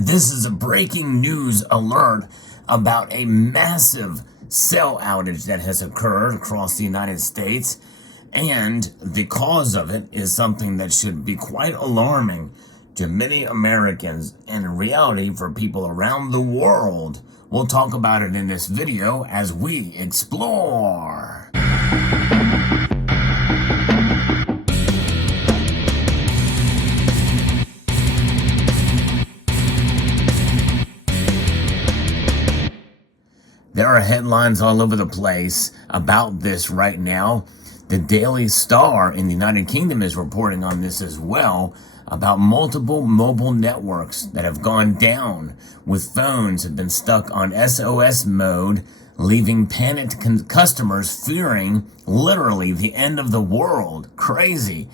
This is a breaking news alert about a massive cell outage that has occurred across the United States, and the cause of it is something that should be quite alarming to many Americans and in reality for people around the world. We'll talk about it in this video as we explore. There are headlines all over the place about this right now. The Daily Star in the United Kingdom is reporting on this as well, about multiple mobile networks that have gone down, with phones have been stuck on SOS mode, leaving panicked customers fearing literally the end of the world. Crazy.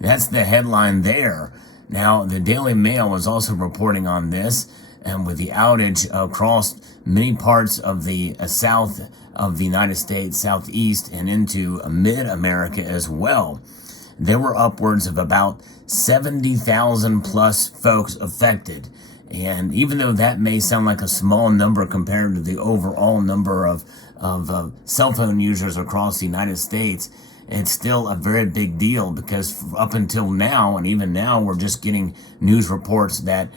That's the headline there. Now, the Daily Mail is also reporting on this, and with the outage across many parts of the south of the United States, southeast, and into mid-America as well. There were upwards of about 70,000 plus folks affected. And even though that may sound like a small number compared to the overall number of cell phone users across the United States, it's still a very big deal, because up until now, and even now, we're just getting news reports that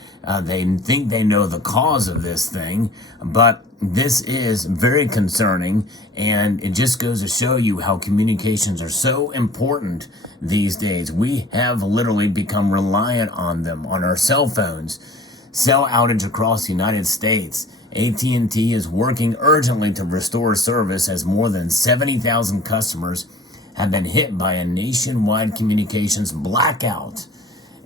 they think they know the cause of this thing. But this is very concerning, and it just goes to show you how communications are so important these days. We have literally become reliant on them, on our cell phones. Cell outage across the United States. AT&T is working urgently to restore service as more than 70,000 customers have been hit by a nationwide communications blackout.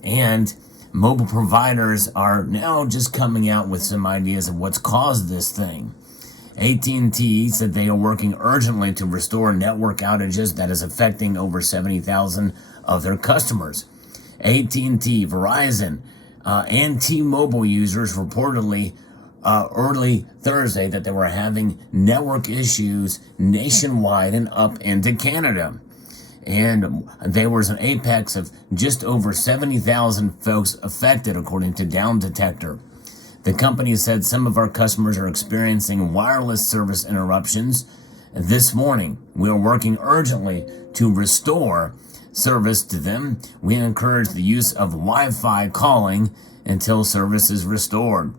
And mobile providers are now just coming out with some ideas of what's caused this thing. AT&T said they are working urgently to restore network outages that is affecting over 70,000 of their customers. AT&T, Verizon, and T-Mobile users reportedly early Thursday that they were having network issues nationwide and up into Canada. And there was an apex of just over 70,000 folks affected, according to Down Detector. The company said some of our customers are experiencing wireless service interruptions. This morning, we are working urgently to restore service to them. We encourage the use of Wi-Fi calling until service is restored.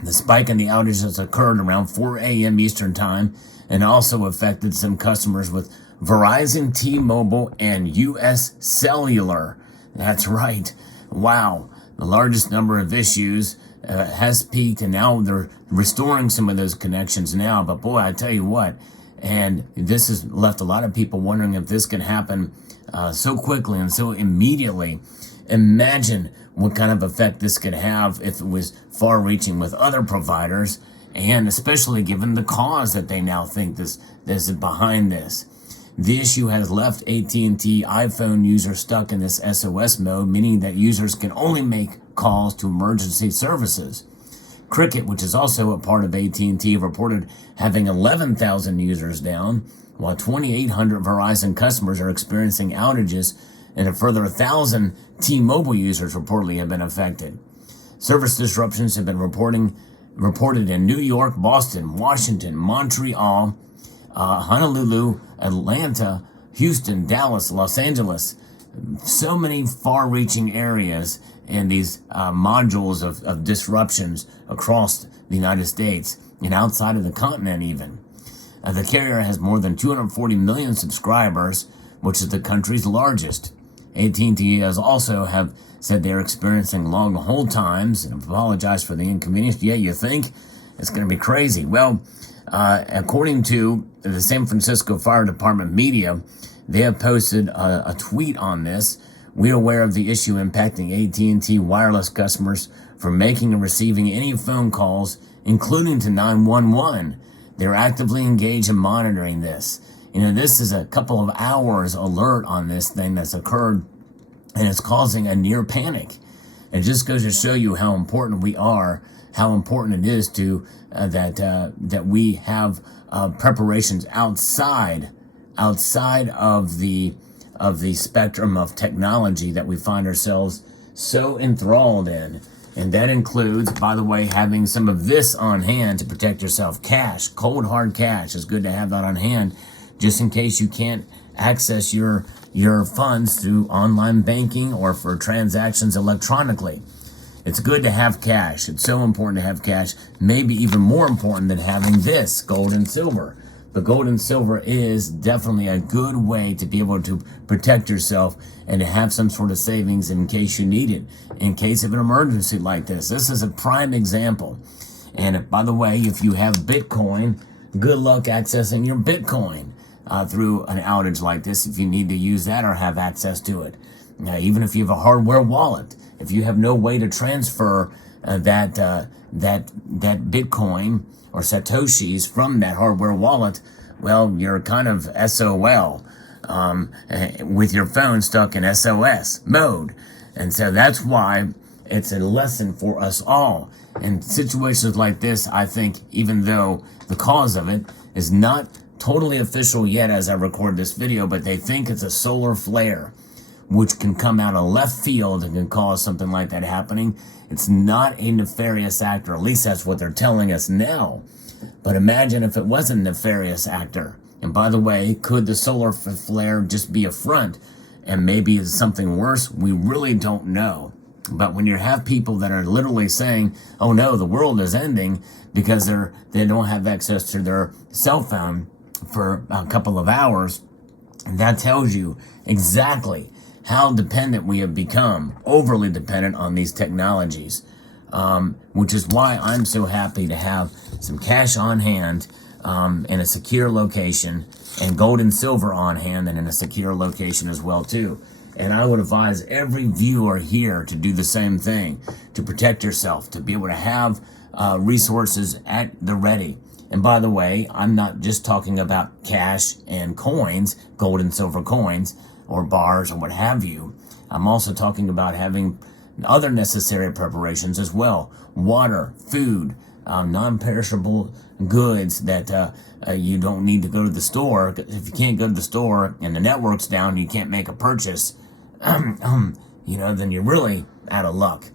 The spike in the outages occurred around 4 a.m. Eastern Time and also affected some customers with Verizon, T-Mobile, and U.S. Cellular. That's right. Wow. The largest number of issues has peaked, and now they're restoring some of those connections now. But boy, I tell you what, and this has left a lot of people wondering if this can happen so quickly and so immediately. Imagine what kind of effect this could have if it was far-reaching with other providers, and especially given the cause that they now think this is behind this. The issue has left AT&T iPhone users stuck in this SOS mode, meaning that users can only make calls to emergency services. Cricket, which is also a part of AT&T, reported having 11,000 users down, while 2,800 Verizon customers are experiencing outages, and a further 1,000 T-Mobile users reportedly have been affected. Service disruptions have been reported in New York, Boston, Washington, Montreal, Honolulu, Atlanta, Houston, Dallas, Los Angeles. So many far-reaching areas and these modules of disruptions across the United States and outside of the continent even. The carrier has more than 240 million subscribers, which is the country's largest. AT&T has also have said they're experiencing long hold times and apologize for the inconvenience. Yeah, you think it's going to be crazy. Well, according to the San Francisco Fire Department media, they have posted a tweet on this. We're aware of the issue impacting AT&T wireless customers from making and receiving any phone calls, including to 911. They're actively engaged in monitoring this. You know, this is a couple of hours alert on this thing that's occurred, and it's causing a near panic. It just goes to show you how important we are, how important it is to that we have preparations outside of the spectrum of technology that we find ourselves so enthralled in. And that includes, by the way, having some of this on hand to protect yourself. Cash, cold hard cash. It's good to have that on hand just in case you can't access your funds through online banking or for transactions electronically. It's good to have cash. It's so important to have cash, maybe even more important than having this, gold and silver. But gold and silver is definitely a good way to be able to protect yourself and to have some sort of savings in case you need it, in case of an emergency like this. This is a prime example. And by the way, if you have Bitcoin, good luck accessing your Bitcoin through an outage like this if you need to use that or have access to it. Now, even if you have a hardware wallet, if you have no way to transfer that Bitcoin or Satoshis from that hardware wallet, well, you're kind of SOL with your phone stuck in SOS mode. And so that's why it's a lesson for us all. In situations like this, I think, even though the cause of it is not totally official yet as I record this video, but they think it's a solar flare, which can come out of left field and can cause something like that happening. It's not a nefarious actor. At least that's what they're telling us now. But imagine if it was a nefarious actor. And by the way, could the solar flare just be a front and maybe it's something worse? We really don't know. But when you have people that are literally saying, oh no, the world is ending because they don't have access to their cell phone for a couple of hours, that tells you exactly how dependent we have become, overly dependent on these technologies, which is why I'm so happy to have some cash on hand in a secure location and gold and silver on hand and in a secure location as well too. And I would advise every viewer here to do the same thing, to protect yourself, to be able to have resources at the ready. And by the way, I'm not just talking about cash and coins, gold and silver coins, or bars or what have you. I'm also talking about having other necessary preparations as well. Water, food, non-perishable goods that you don't need to go to the store. If you can't go to the store and the network's down, you can't make a purchase, then you're really out of luck.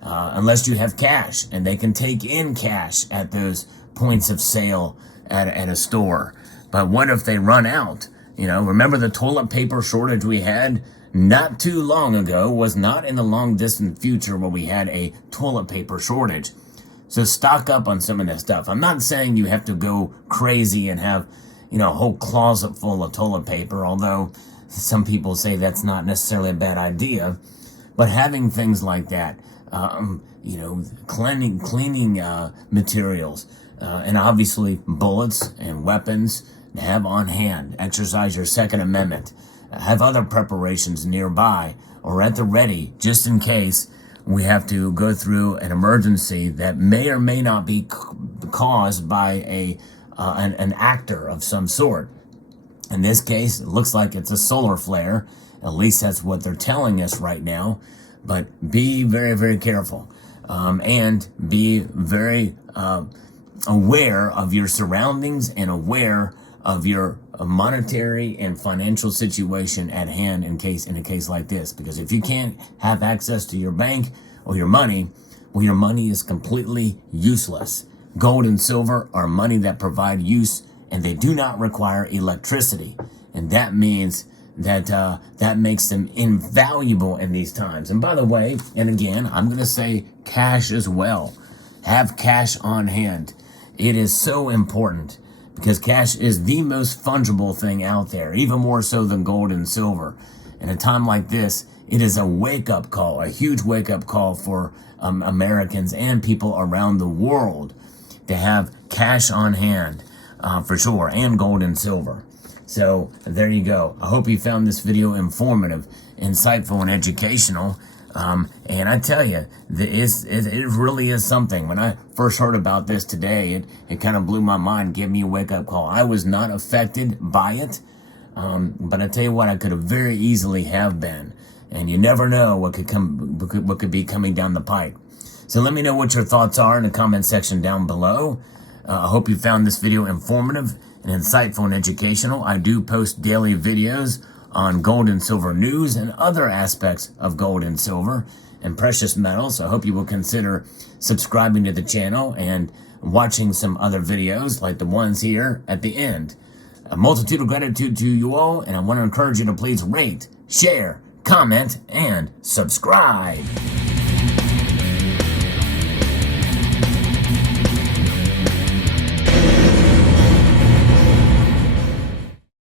Unless you have cash, and they can take in cash at those points of sale at a store. But what if they run out? Remember the toilet paper shortage we had not too long ago was not in the long distant future where we had a toilet paper shortage. So stock up on some of that stuff. I'm not saying you have to go crazy and have, a whole closet full of toilet paper, although some people say that's not necessarily a bad idea. But having things like that, cleaning materials, and obviously bullets and weapons to have on hand. Exercise your Second Amendment. Have other preparations nearby or at the ready, just in case we have to go through an emergency that may or may not be caused by an actor of some sort. In this case, it looks like it's a solar flare. At least that's what they're telling us right now. But be very, very careful. And be very aware of your surroundings and aware of your monetary and financial situation at hand in a case like this. Because if you can't have access to your bank or your money, well, your money is completely useless. Gold and silver are money that provide use, and they do not require electricity. And that means that makes them invaluable in these times. And by the way, and again, I'm going to say cash as well. Have cash on hand. It is so important because cash is the most fungible thing out there, even more so than gold and silver. In a time like this, it is a wake-up call, a huge wake-up call for Americans and people around the world to have cash on hand for sure, and gold and silver. So there you go. I hope you found this video informative, insightful, and educational. And I tell you, it really is something. When I first heard about this today, it kind of blew my mind, gave me a wake-up call. I was not affected by it, but I tell you what, I could have very easily have been. And you never know what could be coming down the pipe. So let me know what your thoughts are in the comment section down below. I hope you found this video informative and insightful and educational. I do post daily videos on gold and silver news and other aspects of gold and silver. and precious metals. So I hope you will consider subscribing to the channel and watching some other videos like the ones here at the end. A multitude of gratitude to you all, and I want to encourage you to please rate, share, comment, and subscribe.